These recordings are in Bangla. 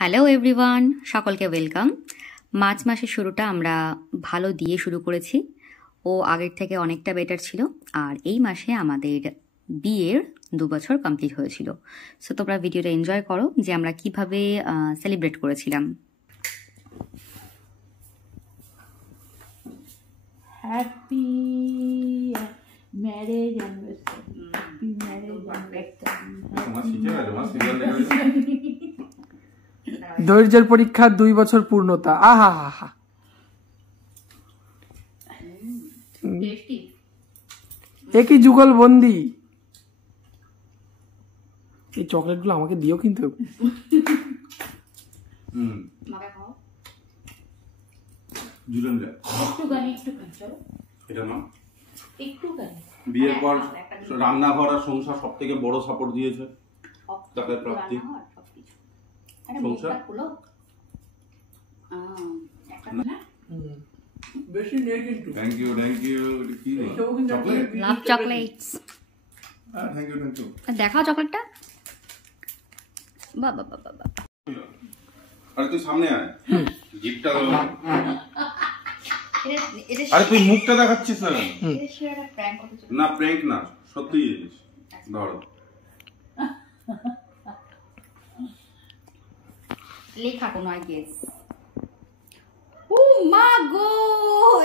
হ্যালো এভরিওয়ান, সকলকে ওয়েলকাম। মার্চ মাসের শুরুটা আমরা ভালো দিয়ে শুরু করেছি। ও আগের থেকে অনেকটা বেটার ছিল। আর এই মাসে আমাদের বিয়ের 2 বছর কমপ্লিট হয়েছিল। সো তোমরা ভিডিওটা এনজয় করো যে আমরা কিভাবে সেলিব্রেট করেছিলাম। Happy marriage anniversary, happy marriage anniversary. ধৈর্যের পরীক্ষা 2 বছর পূর্ণতা। আহা হা হা। একই যুগল বন্দি। এই চকলেটগুলো আমাকে দিও কিন্তু। বিয়ের পর রান্নাঘর আর সংসার সব থেকে বড় সাপোর্ট দিয়েছে তাকে প্রাপ্তি। বেশি নেই কিন্তু। থ্যাংক ইউ কি chocolate? Love chocolates. Thank you দেখাও চকলেটটা। বাবা বাবা বাবা। আরে তুই সামনে আয়, গিফটটা দাও। আরে তুই মুখটা দেখাচ্ছিস না? না প্র্যাঙ্ক না, সত্যি জিনিস। ধরো লেখা কোনো আই গেস। ও মা গো,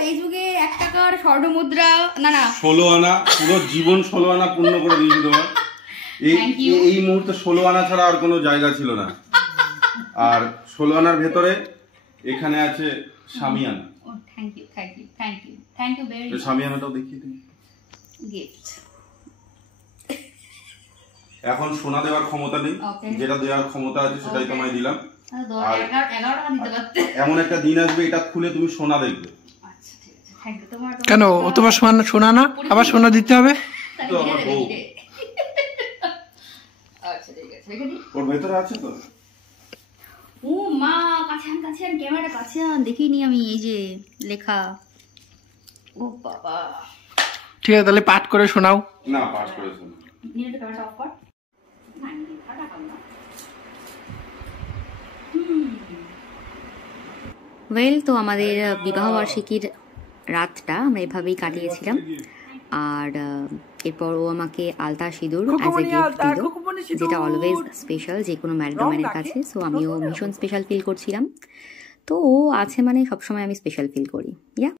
এই যুগে 1 টাকার স্বর্ণ মুদ্রা না 16 আনা, পুরো জীবন 16 আনা পূর্ণ করে দিয়েছি তোমার। এই মুহূর্তে 16 আনা ছাড়া আর কোনো জায়গা ছিল না। আর 16 আনার ভেতরে এখানে আছে শামিয়ানা। Thank you very much. শামিয়ানাটাও দেখিয়ে দিন। গিফট। এখন সোনা দেওয়ার ক্ষমতা নেই, যেটা দেওয়ার ক্ষমতা আছে সেটাই তোমায় দিলাম। আর 11 টাকা দিতে পারতে। এমন একটা দিন আসবে এটা খুলে তুমি সোনা দেখবে। আচ্ছা ঠিক আছে, থ্যাংক ইউ। তোমার কেন ও তোমার সোনা না, আবার সোনা দিতে হবে? তো আমার বউ। আচ্ছা ঠিক আছে, রেখে দিই। ওর ভেতরে আছে তো। ও মা, কাছে আন ক্যামেরাটা কাছে আন, দেখিনি আমি। এই যে লেখা। ও বাবা। ঠিক আছে, তাহলে পাঠ করে শোনাও। না, পাস করেছো না। নিয়ে তো ক্যামেরাটা অফ কর। না, লেখাটা কাম না। ওয়েল, তো আমাদের বিবাহবার্ষিকীর রাতটা আমরা এভাবেই কাটিয়েছিলাম। আর এরপর ও আমাকে আলতা সিঁদুর অ্যাজ এ গিফট দিল, যেটা অলওয়েজ স্পেশাল যে কোনো ম্যারিড ওম্যানের কাছে। সো আমিও ভীষণ স্পেশাল ফিল করছিলাম। তো ও আছে মানে সবসময় আমি স্পেশাল ফিল করি। ইয়া।